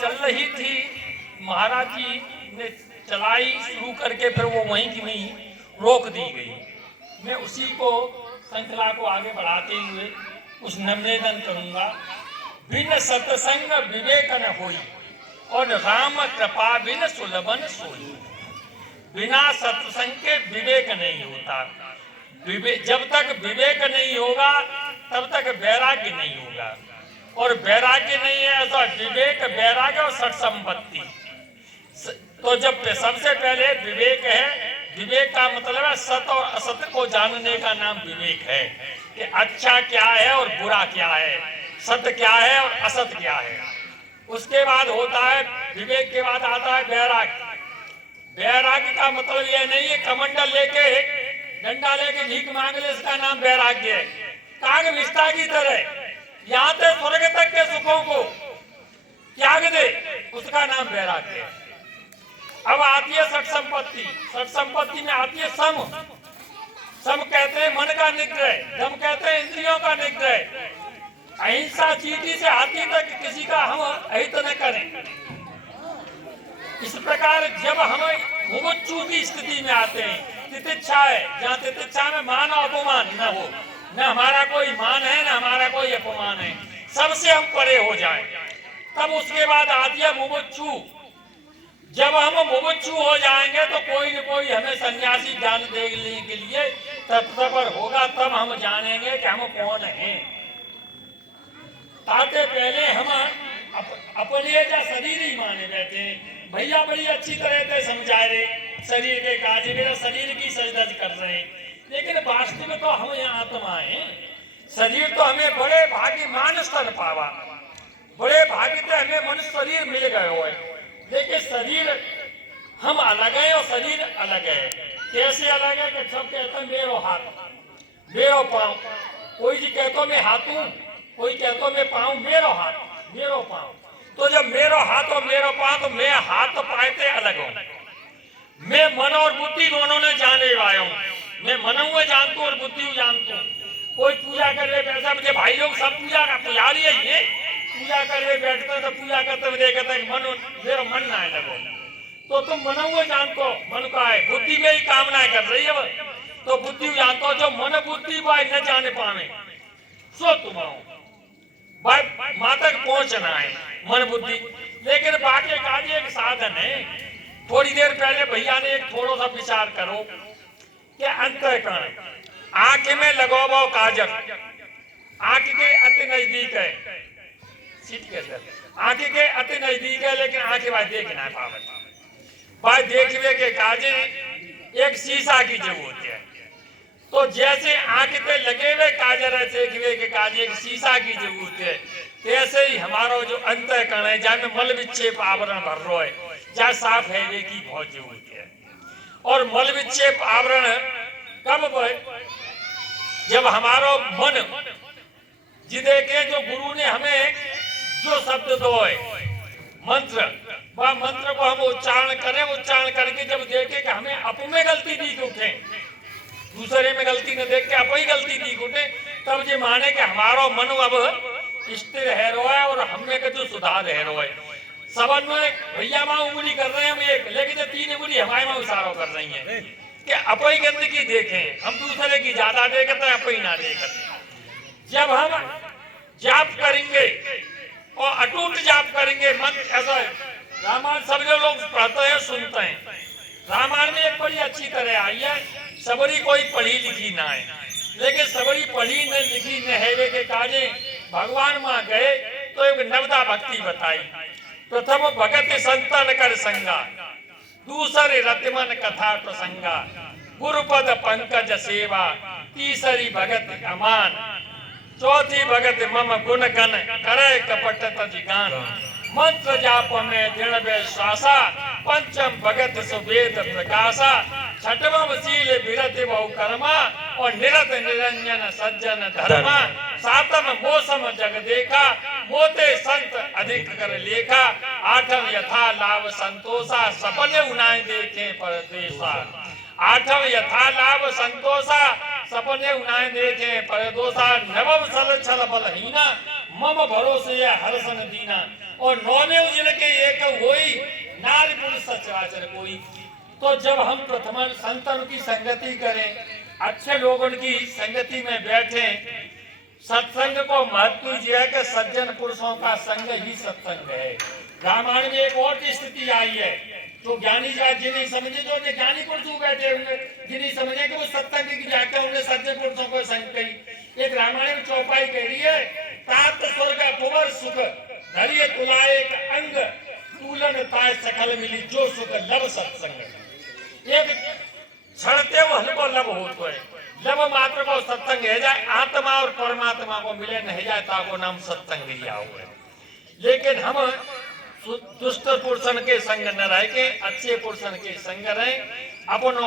चल रही थी, महाराज जी ने चलाई शुरू करके फिर वो वहीं की वहीं रोक दी गई। मैं उसी को श्रृंखला को आगे बढ़ाते हुए कुछ निवेदन करूंगा। बिन सत्संग विवेक न होई और राम कृपा बिन सुलभन सोई। बिना सत्संग के विवेक नहीं होता। जब तक विवेक नहीं होगा तब तक वैराग्य नहीं होगा, और वैराग्य नहीं है तो विवेक, वैराग्य और सठ संपत्ति। तो जब सबसे पहले विवेक है, विवेक का मतलब है सत और असत को जानने का नाम विवेक है, कि अच्छा क्या है और बुरा क्या है, सत्य क्या है और असत क्या है। उसके बाद होता है, विवेक के बाद आता है वैराग्य। वैराग्य का मतलब यह नहीं है कमंडल लेके डंडा लेके भीख मांग ले, इसका नाम वैराग्य है। काग विष्ठा की तरह यहाँ से स्वर्ग तक के सुखों को त्याग दे, उसका नाम वैराग्य है। अब आती है सठ संपत्ति। सठ संपत्ति में आती है सम। सम कहते हैं मन का निग्रह, दम कहते हैं इंद्रियों का निग्रह। अहिंसा चीटी से हाथी तक किसी का हम अहित न करें। इस प्रकार जब हम मुमुक्षु की स्थिति में आते हैं, तितिक्षा है, जहाँ तितिक्षा में मान और अपमान न हो, न हमारा कोई मान है न हमारा कोई अपमान है, सबसे हम परे हो जाएं, तब उसके बाद आती है मुमुक्षु। जब हम मुमुक्षु हो जाएंगे तो कोई न कोई हमें सन्यासी ज्ञान देने के लिए तत्पर होगा, तब हम जानेंगे कि हम कौन हैं। ताकि पहले हम अपने जा शरीर ही माने बैठे हैं। भैया बड़ी अच्छी तरह से समझा रहे शरीर के काज, मेरा शरीर की सजदज कर रहे हैं, लेकिन वास्तव में तो हम यहाँ आत्मा हैं। शरीर तो हमें बड़े भाग्य मान स्थल पावा, बड़े भाग्य से हमें मनुष्य शरीर मिल गए हो, लेकिन शरीर हम अलग है और शरीर अलग है। कैसे अलग है कि सब कहते हैं मेरो हाथ मेरो पाँव, कोई जी कहते मैं हाथ हूँ, कोई कहते मैं पाँव, मेरो हाथ मेरो पाँव। तो जब मेरो हाथ और मेरो पाँव, तो मैं हाथ पाए अलग हूँ। मैं मन और बुद्धि दोनों ने जाने आया हूँ। मैं मन हुए जानता हूँ और बुद्धि जानता हूँ। कोई पूजा कर रहे बैठा, मुझे भाई लोग सब पूजा का पुजारी है, पूजा कर रहे बैठते तो पूजा करते हुए देखते मन मेरा मन ना है लगो, तो तुम मन हुए जानते हो, मन का है, बुद्धि में ही कामनाएं कर रही है, तो बुद्धि जानते हो। जो मन बुद्धि भाई न जाने पावे सो तुम भाई माँ तक पहुंचना है मन बुद्धि। लेकिन बाकी काज एक साधन है। थोड़ी देर पहले भैया ने एक थोड़ा सा विचार करो कि अंतःकरण, आंख में लगो काजल, आंख के अति नजदीक है, आंख के अति नजदीक है, लेकिन आंखें भाई देख ना पावे। भाई देखने के काजे एक शीशा की जरूरत है। तो जैसे आंख पे लगे हुए काजल है, देखने के काजे एक शीशा की जरूरत है, ऐसे ही हमारा जो अंतःकरण है, जहाँ में मल विक्षेप आवरण भर रहा है, जहाँ साफ है वे की बहुत जरूरत है। और मल विक्षेप आवरण कब? जब हमारा मन जिदे के जो गुरु ने हमें जो शब्द दो है मंत्र, वह मंत्र को हम उच्चारण करें, उच्चारण करके जब देखे कि हमें अप में गलती दिख उठे, दूसरे में गलती न देख के अप ही गलती दिख उठे, तब ये माने कि हमारा मन अब स्थिर है रो है और हमें का जो सुधार है रो है। सबन में भैया माँ उंगली कर रहे हैं हम एक, लेकिन जो तीन उंगली हमारे माँ इशारा कर रही है कि अप ही गंदगी देखें, हम दूसरे की ज्यादा देखते हैं, अप ही ना देखते। जब हम जाप करेंगे और अटूट जाप करेंगे, मन ऐसा रामायण सब जो लोग पढ़ते हैं सुनते हैं, रामायण में एक बड़ी अच्छी तरह आई है, सबरी कोई पढ़ी लिखी ना है, लेकिन सबरी पढ़ी न लिखी न है वे के काजे भगवान माँ गए तो एक नवदा भक्ति बताई। प्रथम भगत संतन कर संगा, दूसरे रतिमन कथा प्रसंगा, गुरुपद पंकज सेवा, तीसरी भगत अमान, चौथी भगत मम गुण गण करे कपट तजिगान, मंत्र जाप में दृढ़ विश्वासा, पंचम भगत सुवेद प्रकाशा, छठवम शील विरत बहु कर्मा और निरत निरंजन सज्जन धर्मा, सातम मौसम जग देखा, मोते संत अधिक कर लेखा, आठम यथा लाभ संतोषा, सपने उनाए देखे परदेशा, आठम यथा लाभ संतोषा, सपने उनाए देखे परदोषा, नवम सल छल बलहीना, मम भरोसे हर्षण दीना, और नौने जिनके एक होई, नारी पुरुष सचराचर कोई। तो जब हम प्रथम संतन की संगति करें, अच्छे लोगों की संगति में बैठे, सत्संग को महत्व यह है कि सज्जन पुरुषों का संग ही सत्संग है। रामायण में एक और स्थिति आई है, तो ज्ञानी जात जिन्हें समझे, जो ज्ञानी पुरुष बैठे हुए जिन्हें समझे कि वो सत्संग की व्याख्या उन्हें सज्जन पुरुषों को संग कही। एक रामायण में चौपाई कह रही है, तात स्वर्ग कुंवर सुख धरिए तुलाए एक अंग, तूलन ताय सकल मिली जो सुख लब सत्संग। एक छड़ते वो हल्को लब होतो है, लब मात्र को सत्संग है जाए, आत्मा और परमात्मा को मिले नहीं जाए, ताको नाम सत्संग लिया हुआ है। लेकिन हम दुष्ट पुरुषन के संग न रह के अच्छे पुरुषन के संग रहे, अपनों